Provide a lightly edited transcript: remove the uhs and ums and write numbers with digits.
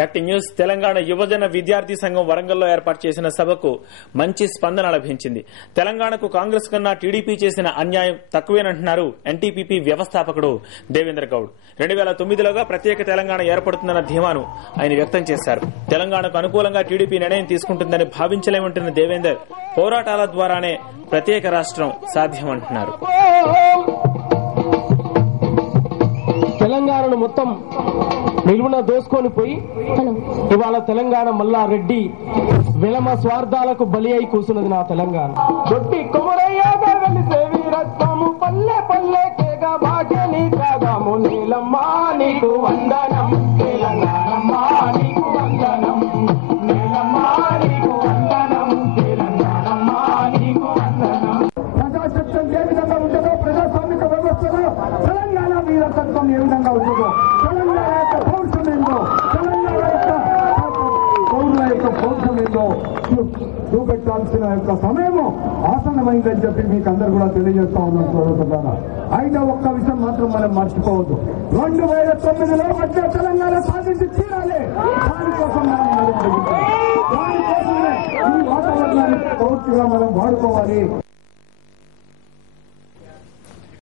Back news. Telangana యువజన విద్యార్థి సంఘం వరంగల్లో ఏర్పాటు చేసిన సభకు మంచి స్పందన లభించింది. తెలంగాణకు కాంగ్రెస్ కన్నా టీడీపీ చేసిన అన్యాయం తక్కువేనంటున్నారు ఎన్టీపీపీ వ్యవస్థాపకుడు దేవేంద్ర గౌడ్. 2009లోగా ప్రత్యేక తెలంగాణ ఏర్పడుతుందన్న ధీమాను ఆయన వ్యక్తం చేశారు. తెలంగాణకు అనుకూలంగా టీడీపీ నిర్ణయం తీసుకుంటుందని భావించలేమంటున్న దేవేందర్ పోరాటాల ద్వారానే ప్రత్యేక రాష్ట్రం సాధ్యమంటున్నారు. తెలంగాణను మొత్తం నిలువున దోసుకొని పోయి ఇవాళ తెలంగాణ మల్లా రెడ్డి విలమ స్వార్థాలకు బలి అయి కూర్చున్నది నా తెలంగాణ. దొడ్డి కొమరయ్యగా వెలిసే వీరత్వము పల్లె పల్లెకేగా భాగ్యని కాదాము నీలమ్మా నీకు వందనం తెలంగాణమ్మా నీకు వందనం నీలమ్మా నీకు వందనం తెలంగాణమ్మా నీకు వందనం. ప్రజాశక్తం ఏ విధంగా ఉంటుందో ప్రజాస్వామిక వ్యవస్థలో తెలంగాణ వీరతత్వం ఏ విధంగా ఉంటుందో తెలంగాణ యొక్క పౌరుషం ఏందో తెలంగాణ యొక్క పౌరుల యొక్క పౌరుషం ఏందో చూపెట్టాల్సిన యొక్క సమయము ఆసన్నమైందని చెప్పి మీకు అందరు కూడా తెలియజేస్తా ఉన్నాం సోదరులారా. అయితే ఒక్క విషయం మాత్రం మనం మర్చిపోవద్దు. 2009లో వచ్చే తెలంగాణ సాధించి తీరాలి. దానికోసం దానికోసమే ఈ వాతావరణాన్ని పూర్తిగా మనం వాడుకోవాలి.